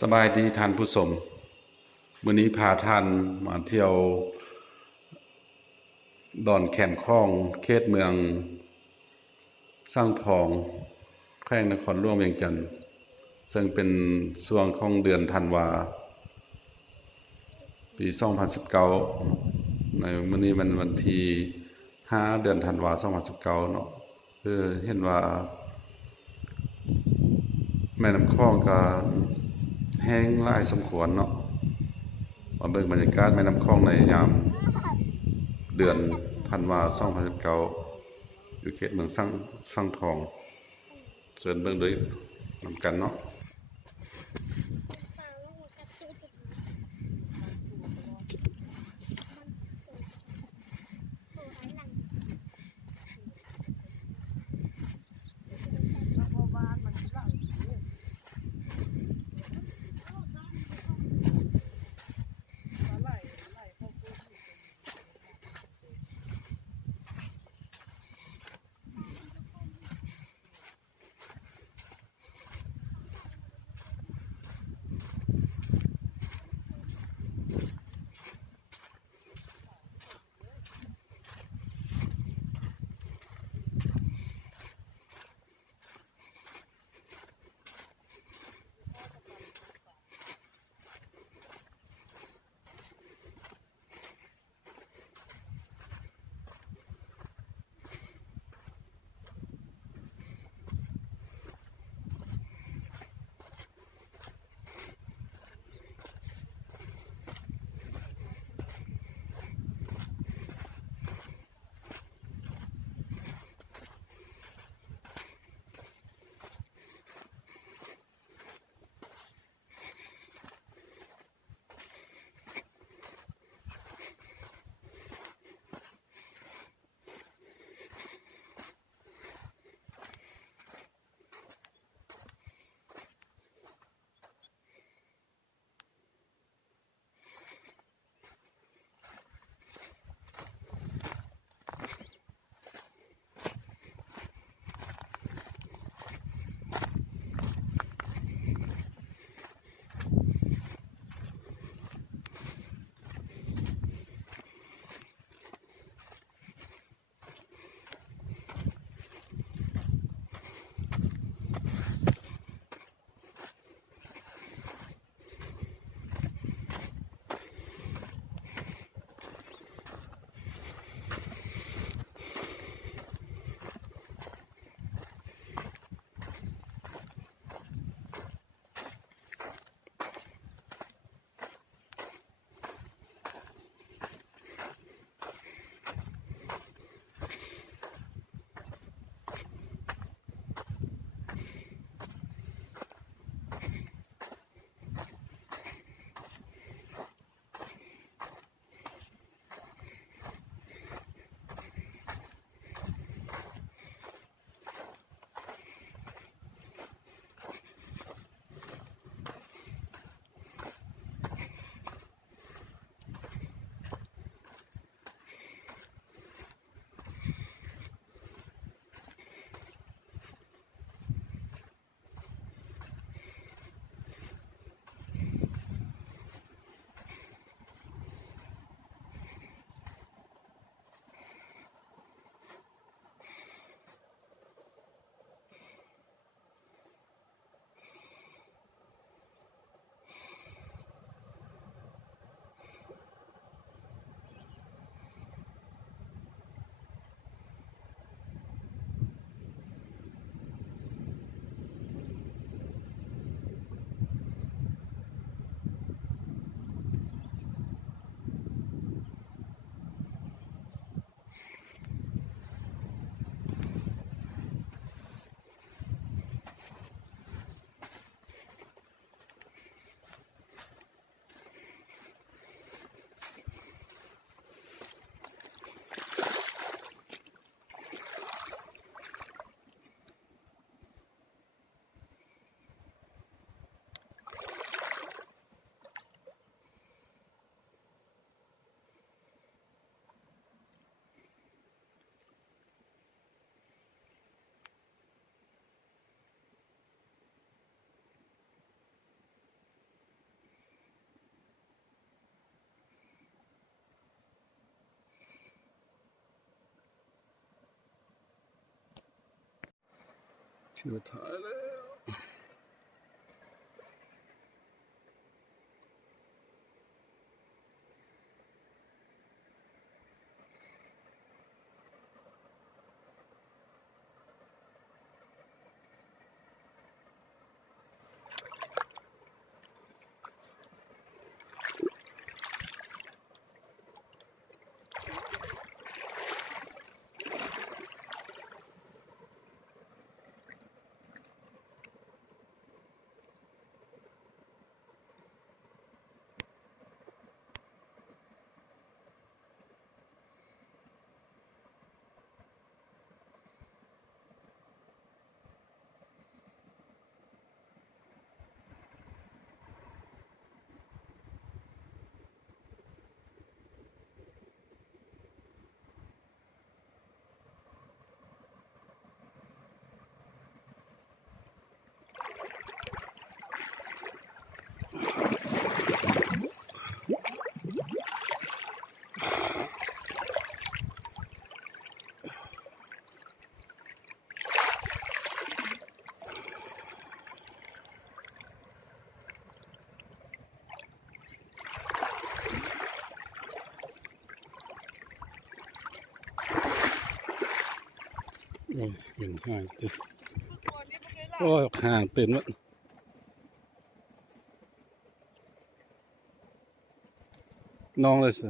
สบายดีท่านผู้ชมมื้อนี้พาท่านมาเที่ยวดอนแขมข้องเขตเมืองสร้างทองแขวงนครหลวงเวียงจันทน์ซึ่งเป็นช่วงของเดือนธันวาปี2019ในมื้อนี้มันวันที่5เดือนธันวา2019เนาะคือเห็นว่าแม่น้ำคลองก็แห้งหลายสมควรเนาะมาเบิ่งบรรยากาศแม่น้ำคลองในยามเดือนธันวา2019อยู่เขตเมืองสร้างทองเชิญเบิ่งด้วยนำกันเนาะ คือถ่ายแล้วโอ้ยเป็นห่างติดโอ้ยห่างเป็นวะน้องเลยสิ